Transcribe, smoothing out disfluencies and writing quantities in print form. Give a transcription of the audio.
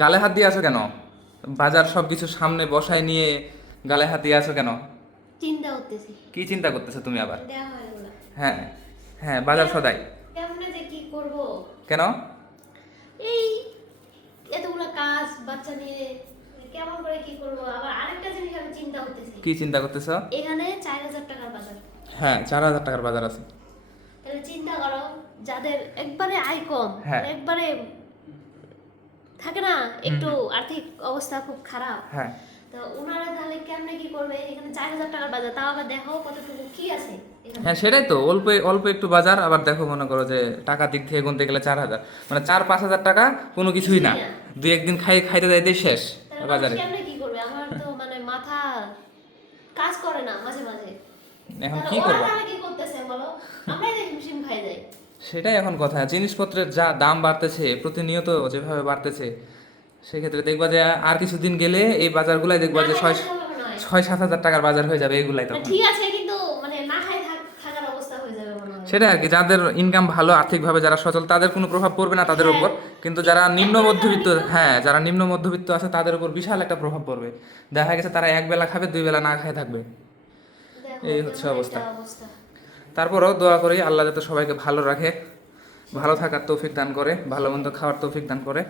গালে হাত দিয়ে আছো কেন? বাজার সব কিছু সামনে বসায় নিয়ে গালে হাত দিয়ে আছো কেন? চিন্তা করতেছি। কি চিন্তা করতেছো তুমি আবার? দেয়া হয় ওগুলা। হ্যাঁ হ্যাঁ, বাজার সদাই কেমনে যে কি করব? কেন? এই এতগুলা কাজ বাচ্চা নিয়ে কেমন করে কি করব? আবার আরেকটা জিনিস আমি চিন্তা করতেছি। কি চিন্তা করতেছো? এখানে 4000 টাকার বাজার। হ্যাঁ, 4,000 টাকার বাজার আছে। তাহলে চিন্তা করো, যাদের একবারে আয় কম, হ্যাঁ। একবারে থাকে না একটু আর্থিক অবস্থা খুব খারাপ, হ্যাঁ তো ওনারা তাহলে কেমনে কি করবে? এখানে 4000 টাকার বাজার, তাও আবার দেখো কতটুকু কি আছে এখানে। হ্যাঁ, সেটাই তো, অল্প অল্প একটু বাজার, আবার দেখো মনে করো যে টাকার দিক থেকে গুনতে গেলে 4,000, মানে 4-5 হাজার টাকা কোনো কিছুই না। দুই একদিন খাইতে যাইতে শেষ তাহলে মানুষ বাজারে। কেমনে কি করবে? আমার তো মানে মাথা কাজ করে না মাঝে মাঝে। এখন তাহলে কি ওরা করবো? তাহলে কি করতেছে বলো? আমরাই দেখি হিমশিম খাই যাই। সেটাই এখন কথা, জিনিসপত্রের যা দাম বাড়তেছে প্রতিনিয়ত যেভাবে বাড়তেছে, সেক্ষেত্রে দেখবা যে আর কিছুদিন গেলে এই বাজারগুলাই দেখবা না যে খাই ছয় থাকতে হবে মনে হয়। 6-7 হাজার টাকার বাজার হয়ে যাবে এগুলাই না, তখন। ঠিক আছে, কিন্তু মানে না খাই থাকার অবস্থা হয়ে যাবে মনে হয়। সেটাই আর কি, যাদের ইনকাম ভালো আর্থিকভাবে যারা সচল তাদের কোনো প্রভাব পড়বে না তাদের হ্যাঁ। উপর, কিন্তু যারা নিম্ন একবারে মধ্যবিত্ত, যারা নিম্ন- হ্যাঁ যারা নিম্ন মধ্যবিত্ত আছে তাদের উপর বিশাল একটা প্রভাব পড়বে। দেখা গেছে তারা এক বেলা খাবে, 2 বেলা না খেয়ে থাকবে। দেখো এই হচ্ছে কেমন অবস্থা। একটা অবস্থা। তারপরও দোয়া করি আল্লাহ যাতে সবাইকে ভালো রাখে, ভালো থাকার তৌফিক দান করে, ভালো মন্দ খাওয়ার তৌফিক দান করে।